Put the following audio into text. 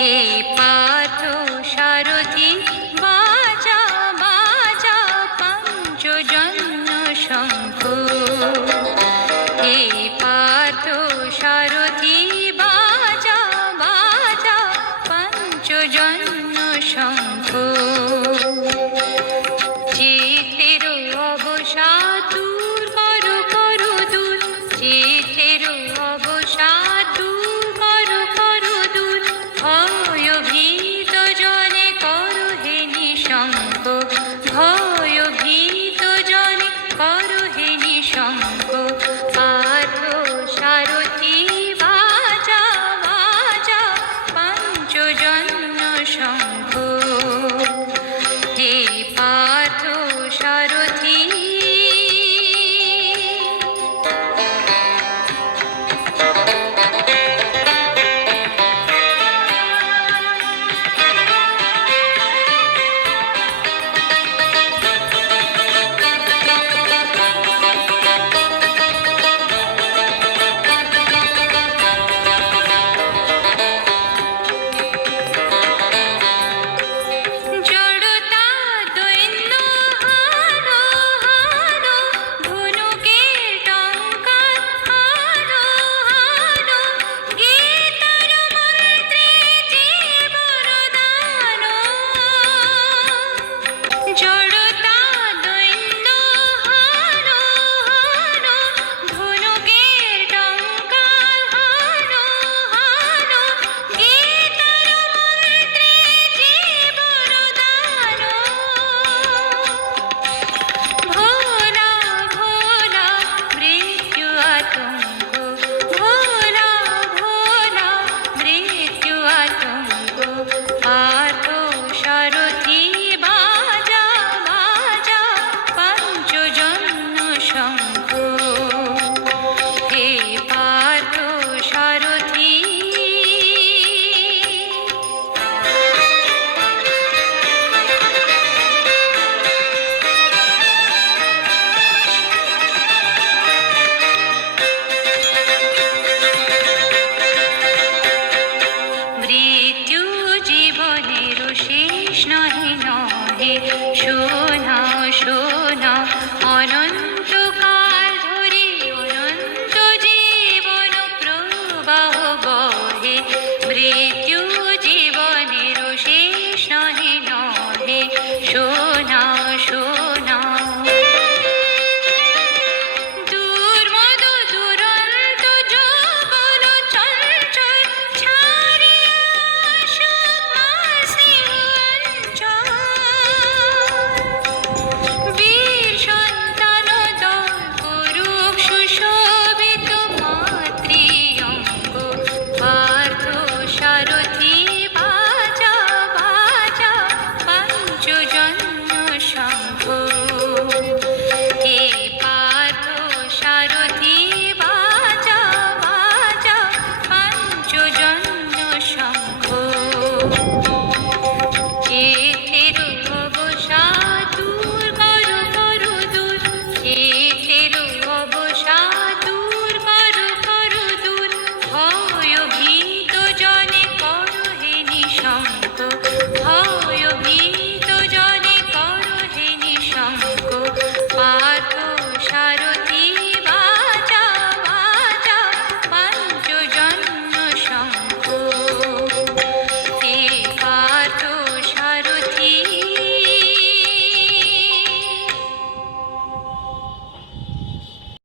হে পার্থ সারথি বাজা বাজা পঞ্চজন্য শঙ্খ। হে পার্থ সারথি বাজা বাজা পঞ্চজন্য শঙ্খ। চিতের অবসাদ দূর করো করো দূর, চিতের অবসাদ দূর করো করো দূর, ভয়ভীত জনে করো হে নিঃশঙ্ক, ভয়ভীত জনে করো হে নিঃশঙ্ক। পার্থ সারথি বাজা বাজা পঞ্চজন্য শঙ্খ। হে পার্থ সারথি। জড়তা দৈন্য হারো হারো, ধনুকের টঙ্কার হারো হারো, গীতার মন্ত্রে জীবনদান। জড়তা দৈন্য হারো হারো, ধনুকের টঙ্কার হারো হারো, গীতার মন্ত্রে জীবনদান। ভোলা ভোলা মৃত্যু আতঙ্ক, ভোলা ভোলা মৃত্যু আতঙ্ক। পার্থ সারথি বাজা বাজা পঞ্চজন্য শঙ্খ। হে পার্থ সারথি। মৃত্যু জীবনের শেষ নহে নহে, শোনা শোনা অনন্তকাল ধরে অনন্ত জীবন প্রবাহ বহে। মৃত্যু